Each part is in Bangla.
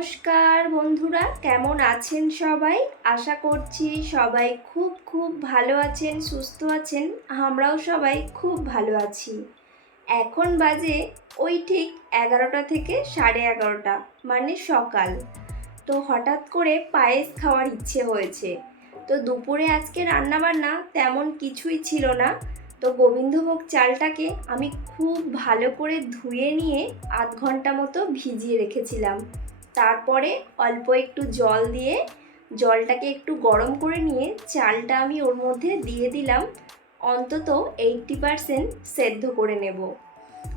নমস্কার বন্ধুরা, কেমন আছেন সবাই? আশা করছি সবাই খুব খুব ভালো আছেন, সুস্থ আছেন, আমরাও সবাই খুব ভালো আছি। এখন বাজে ওই ঠিক এগারোটা থেকে সাড়ে এগারোটা মানে সকাল। তো হঠাৎ করে পায়েস খাওয়ার ইচ্ছে হয়েছে। তো দুপুরে আজকে রান্নাবান্না তেমন কিছুই ছিল না। তো গোবিন্দভোগ চালটাকে আমি খুব ভালো করে ধুয়ে নিয়ে আধ ঘণ্টা মতো ভিজিয়ে রেখেছিলাম। তারপরে অল্প একটু জল দিয়ে জলটাকে একটু গরম করে নিয়ে চালটা আমি ওর মধ্যে দিয়ে দিলাম। অন্তত এইটটি পারসেন্ট সেদ্ধ করে নেব।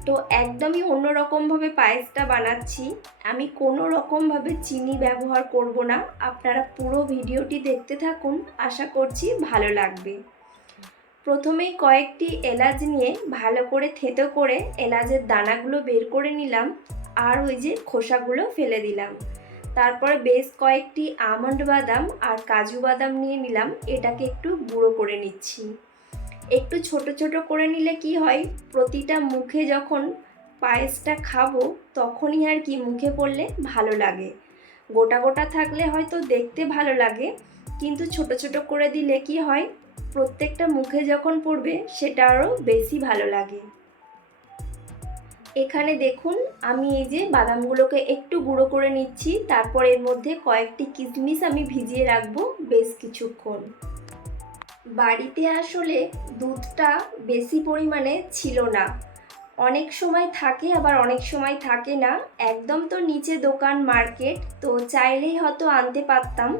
তো একদমই অন্যরকমভাবে পায়েসটা বানাচ্ছি। আমি কোনো রকমভাবে চিনি ব্যবহার করব না। আপনারা পুরো ভিডিওটি দেখতে থাকুন। আশা করছি ভালো লাগবে। প্রথমেই কয়েকটি এলাচ নিয়ে ভালো করে থেতো করে এলাচের দানাগুলো বের করে নিলাম। আর ওই যে খোসাগুলো ফেলে দিলাম। তারপরে বেশ কয়েকটি আমন্ড বাদাম আর কাজু বাদাম নিয়ে নিলাম। এটাকে একটু গুঁড়ো করে নিচ্ছি। একটু ছোট ছোট করে নিলে কি হয়, প্রতিটা মুখে যখন পায়েসটা খাব তখনই আর কি মুখে পড়লে ভালো লাগে। গোটা গোটা থাকলে হয়তো দেখতে ভালো লাগে, কিন্তু ছোট ছোট করে দিলে কি হয়, প্রত্যেকটা মুখে যখন পড়বে সেটা আরও বেশি ভালো লাগে। এখানে দেখুন, আমি এই যে বাদামগুলোকে একটু গুঁড়ো করে নিচ্ছি। তারপর এর মধ্যে কয়েকটি কিশমিশ আমি ভিজিয়ে রাখব বেশ কিছুক্ষণ। বাড়িতে আসলে দুধটা বেশি পরিমাণে ছিল না। অনেক সময় থাকে, আবার অনেক সময় থাকে না। একদম তো নিচে দোকান, মার্কেট, তো চাইলেই হয়তো আনতে পারতাম।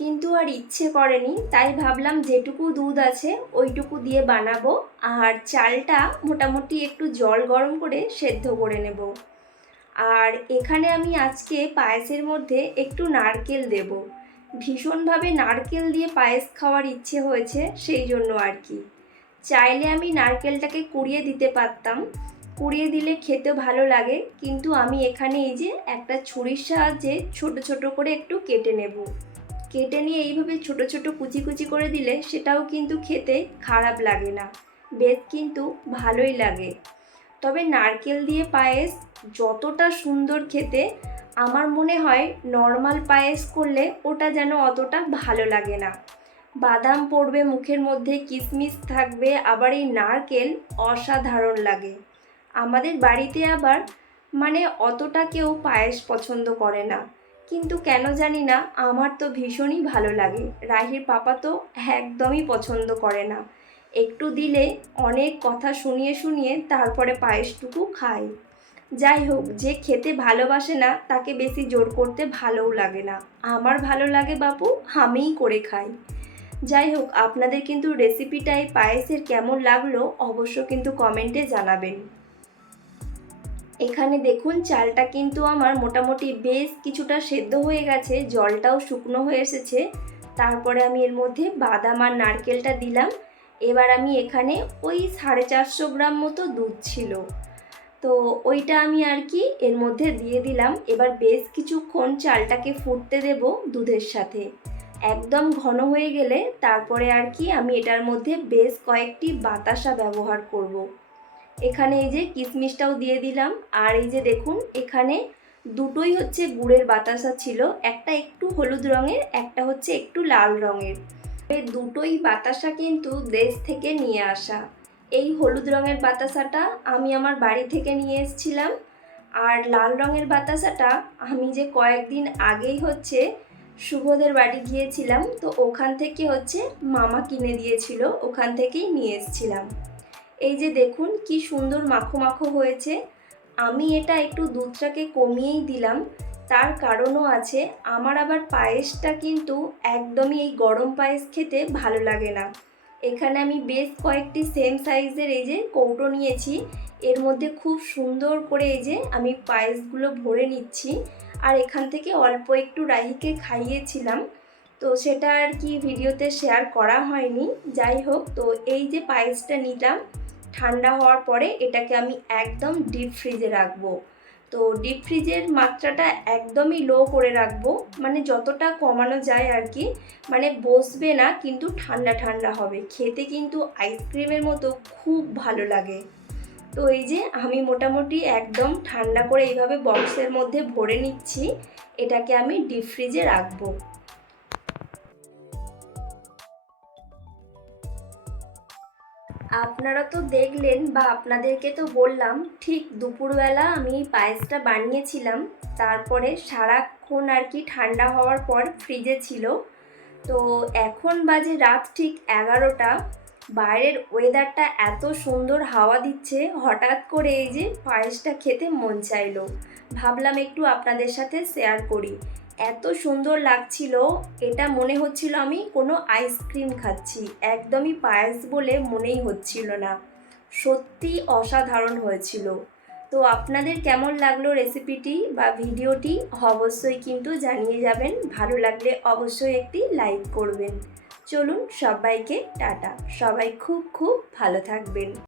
কিন্তু আর ইচ্ছে করেনি, তাই ভাবলাম যেটুকু দুধ আছে ওইটুকু দিয়ে বানাবো, আর চালটা মোটামুটি একটু জল গরম করে সেদ্ধ করে নেব। আর এখানে আমি আজকে পায়েসের মধ্যে একটু নারকেল দেব। ভীষণভাবে নারকেল দিয়ে পায়েস খাওয়ার ইচ্ছে হয়েছে সেই জন্য আর কি। চাইলে আমি নারকেলটাকে কুড়িয়ে দিতে পারতাম, কুড়িয়ে দিলে খেতে ভালো লাগে, কিন্তু আমি এখানে এই যে একটা ছুরির সাহায্যে ছোট ছোট করে একটু কেটে নেব। কেটে নিয়ে এইভাবে ছোট ছোট কুচি কুচি করে দিলে সেটাও কিন্তু খেতে খারাপ লাগে না। বেশ কিন্তু ভালোই লাগে। তবে নারকেল দিয়ে পায়েস যতটা সুন্দর খেতে, আমার মনে হয় নর্মাল পায়েস করলে ওটা যেন অতটা ভালো লাগে না। বাদাম পড়বে মুখের মধ্যে কিশমিশ থাকবে, আবার এই নারকেল অসাধারণ লাগে। আমাদের বাড়িতে আবার মানে অতটা কেউ পায়েস পছন্দ করে না। কিন্তু কেন জানি না, আমার তো ভীষণই ভালো লাগে। রাহির পাপা তো একদমই পছন্দ করে না। একটু দিলে অনেক কথা শুনিয়ে শুনিয়ে তারপরে পায়েসটুকু খায় যাই হোক, যে খেতে ভালোবাসে না, তাকে বেশি জোর করতে ভালোও লাগে না। আমার ভালো লাগে বাপু, আমিই করে খাই। যাই হোক, আপনাদের কিন্তু রেসিপিটাই পায়েসের কেমন লাগল অবশ্য কিন্তু কমেন্টে জানাবেন। এখানে দেখুন, চালটা কিন্তু আমার মোটামুটি বেশ কিছুটা সেদ্ধ হয়ে গেছে, জলটাও শুকনো হয়ে এসেছে। তারপরে আমি এর মধ্যে বাদাম আর নারকেলটা দিলাম। এবার আমি এখানে ওই সাড়ে চারশো গ্রাম মতো দুধ ছিল। তো ওইটা আমি আর কি এর মধ্যে দিয়ে দিলাম। এবার বেশ কিছুক্ষণ চালটাকে ফুটতে দেব দুধের সাথে। একদম ঘন হয়ে গেলে তারপরে আর কি আমি এটার মধ্যে বেশ কয়েকটি বাতাসা ব্যবহার করব। এখানে এই যে কিশমিশটাও দিয়ে দিলাম। আর এই যে দেখুন, এখানে দুটোই হচ্ছে গুড়ের বাতাসা ছিল। একটা একটু হলুদ রঙের, একটা হচ্ছে একটু লাল রঙের। এই দুটোই বাতাসা কিন্তু দেশ থেকে নিয়ে আসা। এই হলুদ রঙের বাতাসাটা আমি আমার বাড়ি থেকে নিয়ে এসেছিলাম। আর লাল রঙের বাতাসাটা আমি যে কয়েকদিন আগেই হচ্ছে শুভদের বাড়ি গিয়েছিলাম, তো ওখান থেকে হচ্ছে মামা কিনে দিয়েছিল। ওখান থেকেই নিয়ে এসেছিলাম। এই যে দেখুন, কি সুন্দর মাখো মাখো হয়েছে। আমি এটা একটু দুধটাকে কমিয়েই দিলাম। তার কারণও আছে, আমার আবার পায়েসটা কিন্তু একদমই এই গরম পায়েস খেতে ভালো লাগে না। এখানে আমি বেশ কয়েকটি সেম সাইজের এই যে কৌটো নিয়েছি। এর মধ্যে খুব সুন্দর করে এই যে আমি পায়েসগুলো ভরে নিচ্ছি। আর এখান থেকে অল্প একটু রাহিকে খাইয়েছিলাম। তো সেটা আর কি ভিডিওতে শেয়ার করা হয়নি। যাই হোক, তো এই যে পায়েসটা নিলাম। ঠান্ডা হওয়ার পরে এটাকে আমি একদম ডিপ ফ্রিজে রাখব। তো ডিপ ফ্রিজের মাত্রাটা একদমই লো করে রাখব মানে যতটা কমানো যায় আর কি মানে বসবে না, কিন্তু ঠান্ডা ঠান্ডা হবে। খেতে কিন্তু আইসক্রিমের মতো খুব ভালো লাগে। তো এই যে আমি মোটামুটি একদম ঠান্ডা করে এইভাবে বক্সের মধ্যে ভরে নিচ্ছি, এটাকে আমি ডিপ ফ্রিজে রাখব। আপনারা তো দেখলেন বা আপনাদেরকে তো বললাম, ঠিক দুপুরবেলা আমি পায়েসটা বানিয়েছিলাম, তারপরে সারাক্ষণ আর কি ঠান্ডা হওয়ার পর ফ্রিজে ছিল। তো এখন বাজে রাত ঠিক এগারোটা, বাইরের ওয়েদারটা এত সুন্দর হাওয়া দিচ্ছে, হঠাৎ করে এই যে পায়েসটা খেতে মন চাইলো। ভাবলাম একটু আপনাদের সাথে শেয়ার করি। এত সুন্দর লাগছিল, এটা মনে হচ্ছিল আমি কোনো আইসক্রিম খাচ্ছি। একদমই পায়েস বলে মনেই হচ্ছিল না। সত্যি অসাধারণ হয়েছিল। তো আপনাদের কেমন লাগল রেসিপিটি বা ভিডিওটি অবশ্যই কিন্তু জানিয়ে যাবেন। ভালো লাগলে অবশ্যই একটি লাইক করবেন। চলুন সবাইকে টাটা। সবাই খুব খুব ভালো থাকবেন।